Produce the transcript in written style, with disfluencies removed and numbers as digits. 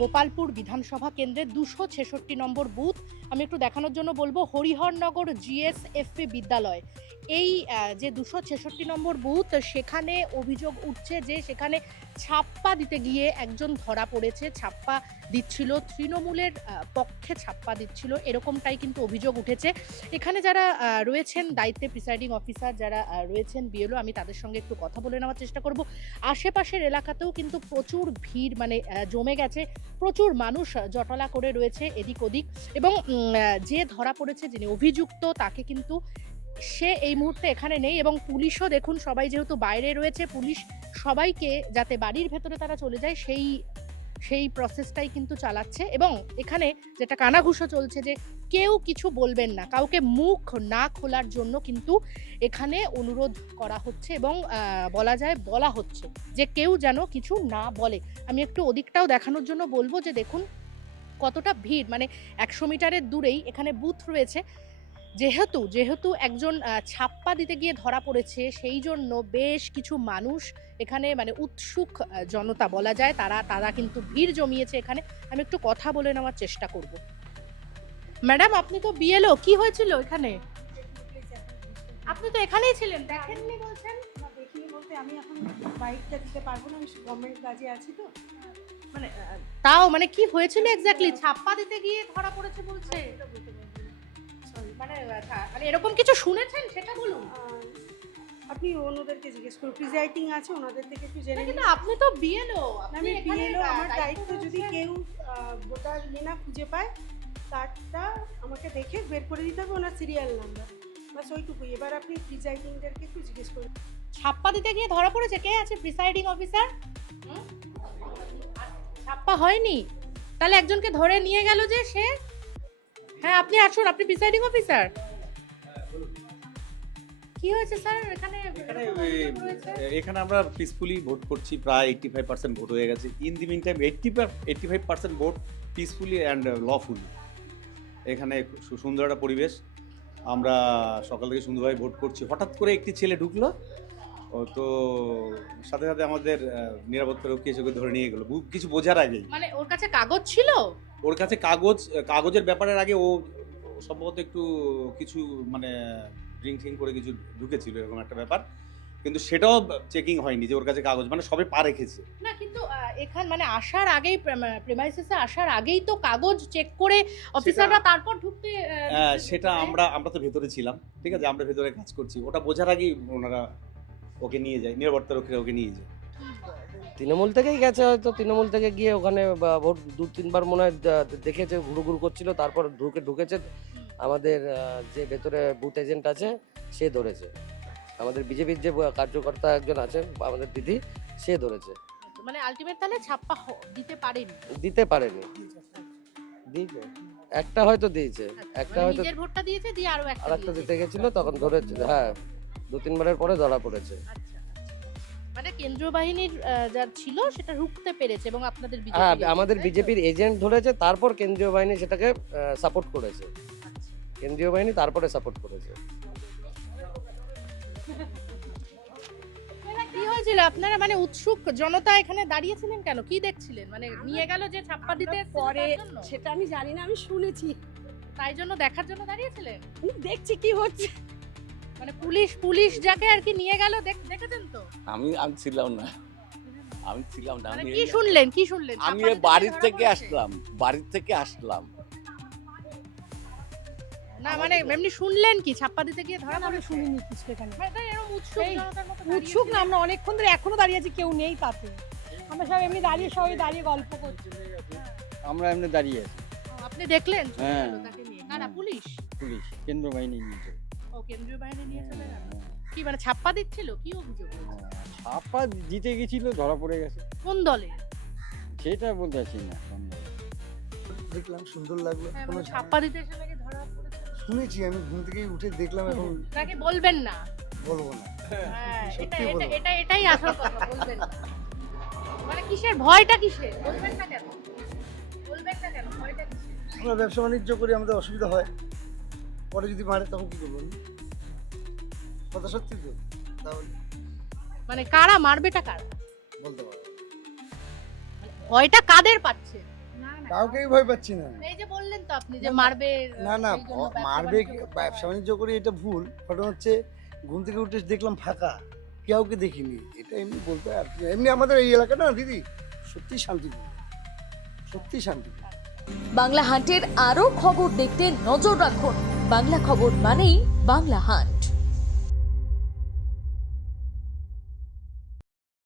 গোপালপুর বিধানসভা কেন্দ্রের 266 নম্বর বুথ। আমি একটু দেখানোর জন্য বলবো, হরিহরনগর জিএসএফপি বিদ্যালয়, এই যে 266 নম্বর বুথ, সেখানে অভিযোগ উঠছে যে সেখানে ছাপ্পা দিতে গিয়ে একজন ধরা পড়েছে। ছাপ্পা দিচ্ছিল, তৃণমূলের পক্ষে ছাপ্পা দিচ্ছিল, এরকমটাই কিন্তু অভিযোগ উঠেছে। এখানে যারা রয়েছেন দায়িত্বে, প্রিসাইডিং অফিসার যারা রয়েছেন, বিএলও, আমি তাদের সঙ্গে একটু কথা বলে নেওয়ার চেষ্টা করব। আশেপাশের এলাকাতেও কিন্তু প্রচুর ভিড় মানে জমে গেছে, প্রচুর মানুষ জটলা করে রয়েছে এদিক ওদিক, এবং যে ধরা পড়েছে, যিনি অভিযুক্ত, তাকে কিন্তু সে এই মুহূর্তে এখানে নেই। এবং পুলিশও দেখুন, সবাই যেহেতু বাইরে রয়েছে, পুলিশ সবাইকে যাতে বাড়ির ভেতরে তারা চলে যায় সেই প্রসেসটাই কিন্তু চালাচ্ছে। এবং এখানে যেটা কানাঘুষো চলছে যে কেউ কিছু বলবেন না, কাউকে মুখ না খোলার জন্য কিন্তু এখানে অনুরোধ করা হচ্ছে এবং বলা হচ্ছে যে কেউ যেন কিছু না বলে। আমি একটু ওদিকটাও দেখানোর জন্য বলবো যে দেখুন কতটা ভিড়, মানে 100 মিটারের দূরেই এখানে বুথ রয়েছে। যেহেতু একজন ছাপ্পা দিতে গিয়ে ধরা পড়েছে, সেই জন্য বেশ কিছু মানুষ এখানে, মানে উৎসুক জনতা বলা যায়, তারা কিন্তু ভিড় জমিয়েছে এখানে। আমি একটু কথা বলে নেওয়ার চেষ্টা করব। ম্যাডাম, আপনি তো বিএলও, কি হয়েছিল এখানে? আপনি তো এখানেই ছিলেন, দেখেননি বলছেন? না, দেখিনি বলতে আমি এখন বাইকটা দিতে পারবো না, আমি গভর্নমেন্ট কাজে আছি তো। মানে তাও মানে কি হয়েছিল এক্স্যাক্টলি? ছাপ্পা দিতে গিয়ে ধরা পড়েছে বলছে। মানে মানে এরকম কিছু শুনেছেন সেটা বলুন। আপনি ওনাদেরকে জিজ্ঞেস করুন, প্রিজাইডিং আছে, ওনাদের থেকে একটু জেনে নিন। কিন্তু আপনি তো বিএলও, আমি বিএলও, আমার দায়িত্ব যদি কেউ ভোটার না খুঁজে পায়, কার্ডটা আমাকে দেখে বের করে দিতে হবে, ওনার সিরিয়াল নাম্বার, বাস ওইটুকুই। এবার আপনি প্রিজাইডিংদেরকে একটু জিজ্ঞেস করুন। ছাপ্পা দিতে গিয়ে ধরা পড়েছে, কে আছে প্রিসাইডিং অফিসার? ছাপ্পা হয়নি, তাহলে একজনকে ধরে নিয়ে গেল যে সে। হ্যাঁ, আপনি আসুন, আপনি প্রিসাইডিং অফিসার। কি হয়েছে স্যার এখানে? এখানে আমরা পিসফুলি ভোট করছি, প্রায় 85% ভোট হয়ে গেছে। ইন দি মিন টাইম 85% ভোট পিসফুলি অ্যান্ড লফুলি। এখানে সুন্দর একটা পরিবেশ, আমরা সকাল থেকে সুন্দরভাবে ভোট করছি। হঠাৎ করে একটি ছেলে ঢুকলো, তো সাথে সাথে আমাদের নিরাপত্তা রক্ষী এসে ওকে ধরে নিয়ে গেলো কিছু বোঝার আগেই। মানে ওর কাছে কাগজ ছিল? ওর কাছে কাগজের ব্যাপারের আগে ও সম্ভবত একটু কিছু মানে ড্রিঙ্ক করে কিছু ঢুকেছিল, এরকম একটা ব্যাপার। কিন্তু সেটাও চেকিং হয়নি যে ওর কাছে কাগজ, মানে সবে পা রেখেছে না। কিন্তু এখানে মানে আসার আগেই, প্রেমাইসিসে আসার আগেই তো কাগজ চেক করে অফিসাররা তারপর ঢুকতে। সেটা আমরা তো ভেতরে ছিলাম, ঠিক আছে, আমরা ভেতরে কাজ করছি, ওটা বোঝার আগেই ওনারা ওকে নিয়ে যায়, নিরাপত্তা রক্ষীরা ওকে নিয়ে যায়। তৃণমূল থেকেই গেছে হয়তো, তৃণমূল থেকে গিয়ে ওখানে ভোট 2-3 বার মনে হয় দেখেছে, ঘুরু করছিল, তারপর ঢুকেছে। আমাদের যে ভেতরে বুথ এজেন্ট আছে সে ধরেছে, আমাদের বিজেপির যে কার্যকর্তা একজন আছে, আমাদের দিদি, সে ধরেছে। মানে আলটিমেট তাহলে ছাপ্পা দিতে পারেনি। দিয়েছে, একটা হয়তো দিয়েছে, একটা মানে হয়তো নিজের ভোটটা দিয়েছে, দিয়ে আরো আরেকটা দিতে গেছিল, তখন ধরেছে। হ্যাঁ, 2-3 বারের পরে ধরা পড়েছে। আচ্ছা, মানে কেন্দ্রীয় বাহিনীর যা ছিল সেটা রুখতে পেরেছে এবং আপনাদের হ্যাঁ, বিজেপি, আমাদের বিজেপির এজেন্ট ধরেছে, তারপর কেন্দ্রীয় বাহিনী সেটাকে সাপোর্ট করেছে। কেন্দ্রীয় বাহিনী তারপরে সাপোর্ট করেছে। কি হয়েছিল? আপনারা মানে উৎসুক জনতা এখানে দাঁড়িয়েছিলেন কেন? কি দেখছিলেন? মানে নিয়ে গেল যে ছাপ্পা দিতে পরে সেটা আমি জানি না, আমি শুনেছি, তাই জন্য দেখার জন্য দাঁড়িয়েছিলেন? দেখছি কি হচ্ছে। মানে পুলিশ যাকে আর কি নিয়ে গেল, দেখেছেন তো? আমি ছিলাম না, মানে কি শুনলেন? আমি ছাপ্পা দিতে বাড়ির ধরা থেকে পড়েছে? আসলাম। না মানে এমনি শুনলেন কি ছাপ্পা দিতে গিয়ে ধরা আমি পড়েছে? শুনিনি কিছু এখানে। মানে তাই এরকম উৎসুক এই, জনতার মতো উৎসুক না, আমরা অনেকক্ষণ ধরে এখনো দাঁড়িয়ে আছি, কেউ নেই তাতে। আমরা সব এমনি সবাই দাঁড়িয়ে গল্প করছি। আমরা এমনি দাঁড়িয়ে আছি। আপনি দেখলেন চলে হ্যাঁ। গেল তাকে নিয়ে? কারা? পুলিশ? পুলিশ, কেন্দ্র বাহিনী নিয়েছে। ও, কেন্দ্রীয় বাহিনী নিয়ে চলে গেল। কি মানে ছাপ্পা দিচ্ছিল? কি অভিযোগ? ছাপা জিতে গেছিল, ধরা পড়ে গেছে। কোন দলে? সেটা বলতে পারছি না। দেখলাম, সুন্দর লাগলো। হ্যাঁ, কোনো মানে ছাপ্পা দিতে এসে নাকি ধরা পড়েছে। শুনেছি, আমি ঘুম থেকে উঠে দেখলাম, এখন নাকি বলবেন না? বলবো না। হ্যাঁ, সত্যি বলবো। এটাই আসল কথা, বলবেন না। মানে কিসের ভয়টা? কিসের বলবেন না কেন? ভয়টা কিসের? আমরা ব্যবসা বাণিজ্য করি, আমাদের অসুবিধা হয়, পরে যদি মারে তখন কি করবো? কথা সত্যি তো, তাহলে মানে কারা মারবেটা কারা? বলতে পারবো। ভয়টা কাদের পাচ্ছে? কাউকেই ভয় পাচ্ছি না। এই যে বললেন তো আপনি যে মারবে, না না, সেই জন্য ব্যবসা মারবে বাণিজ্য করতে ব্যবসা হবে। বাণিজ্য করি এটা ভুল। ঘটনা হচ্ছে ঘুম থেকে উঠে দেখলাম ফাঁকা, কাউকে দেখিনি। এটা এমনি বলতে আর কি। এমনি আমাদের এই এলাকাটা না দিদি সত্যি শান্তিপূর্ণ, সত্যি শান্তিপূর্ণ। বাংলা হান্টের আরও খবর দেখতে নজর রাখুন। বাংলা খবর মানেই বাংলা হান্ট।